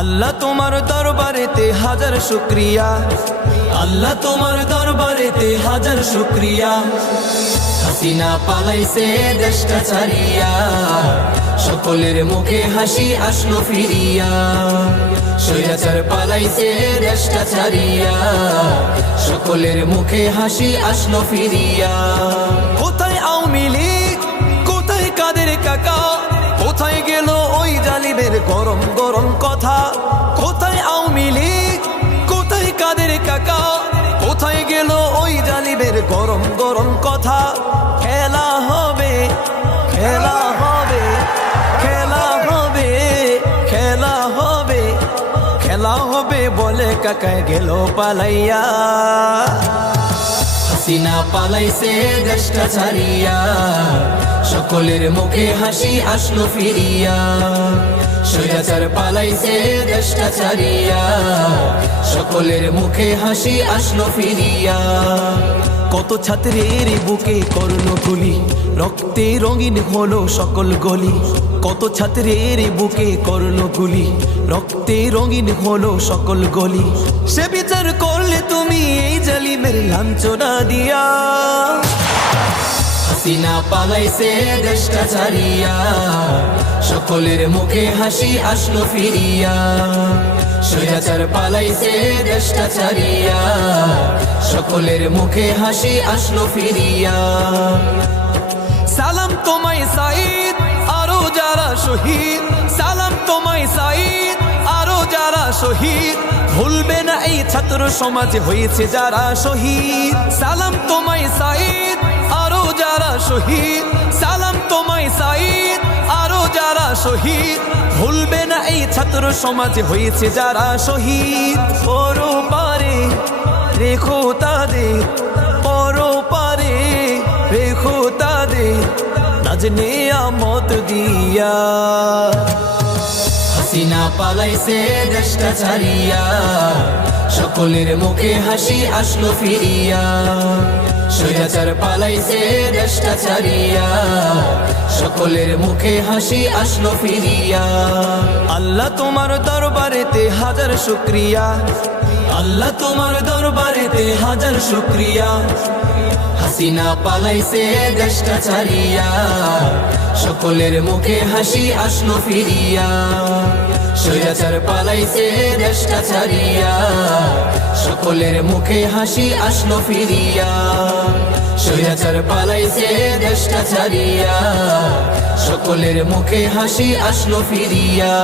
আল্লাহ তোমার দরবারেতে হাজার শুকরিয়া, আল্লাহ তোমার দরবারেতে হাজার শুকরিয়া। হাসিনা পালাইছে দেশটা ছাড়িয়া, সকলের মুখে হাসি আসলো ফিরিয়া। স্বৈরাচার পালাইছে দেশটা ছাড়িয়া, সকলের মুখে হাসি আসলো ফিরিয়া। কোথায় আওয়ামী লীগ, কোথায় কাদের কাকা, কোথায় গেল ওই জালিমের গরম গরম কথা। কোথায় আওয়ামী লীগ, কোথায় কাদের কাকা, কোথায় গেল ওই জালিমের গরম গরম কথা। খেলা হবে, খেলা হবে, খেলা হবে, খেলা হবে, খেলা হবে বলে কাকায় গেল পালাইয়া। হাসিনা পালাইছে দেশটা ছাড়িয়া, সকলের মুখে হাসি আসলো ফিরিয়া। স্বৈরাচার পালাইছে দেশটা ছাড়িয়া, সকলের মুখে হাসি আসলো ফিরিয়া। কত ছাত্রের বুকে করলো গুলি, রক্তে রঙিন হলো সকল গলি। কত ছাত্রের বুকে করলো গুলি, রক্তে রঙিন হলো সকল গলি। সে বিচার করলে তুমি এই জালিমের লাঞ্ছনা দিয়া। হাসিনা পালাইছে দেশটা ছাড়িয়া, সকলের মুখে হাসি আসলো ফিরিয়া। স্বৈরাচার পালাইছে দেশটা ছাড়িয়া, সকলের মুখে হাসি আসলো ফিরিয়া। সালাম তোমায় সাঈদ, আরো যারা শহীদ, সালাম তোমায় সাঈদ, আরো যারা শহীদ। ভুলবে না এই ছাত্র সমাজে হয়েছে যারা শহীদ। সালাম তোমায় সাঈদ, আরো যারা শহীদ, সালাম তোমায় সাঈদ, আরো যারা শহীদ। ভুলবে না এই ছাত্র সমাজে হয়েছে যারা শহীদ। পরপারে রেখো তাদের, পরপারে রেখো তাদের, নাজ নিয়ামত দিয়া। হাসিনা পালাইছে দেশটা ছাড়িয়া, সকলের মুখে হাসি আসলো ফিরিয়া। স্বৈরাচার পালাইছে দেশটা ছাড়িয়া, সকলের মুখে হাসি আসলো ফিরিয়া। আল্লাহ তোমার দরবারেতে হাজার শুকরিয়া, আল্লাহ তোমার দরবারেতে হাজার শুকরিয়া। হাসিনা পালাইছে দেশটা ছাড়িয়া, সকলের মুখে হাসি আসলো ফিরিয়া। স্বৈরাচার পালাইছে দেশটা ছাড়িয়া, সকলের মুখে হাসি আসলো ফিরিয়া। স্বৈরাচার পালাইছে দেশটা ছাড়িয়া, সকলের মুখে হাসি আসলো ফিরিয়া।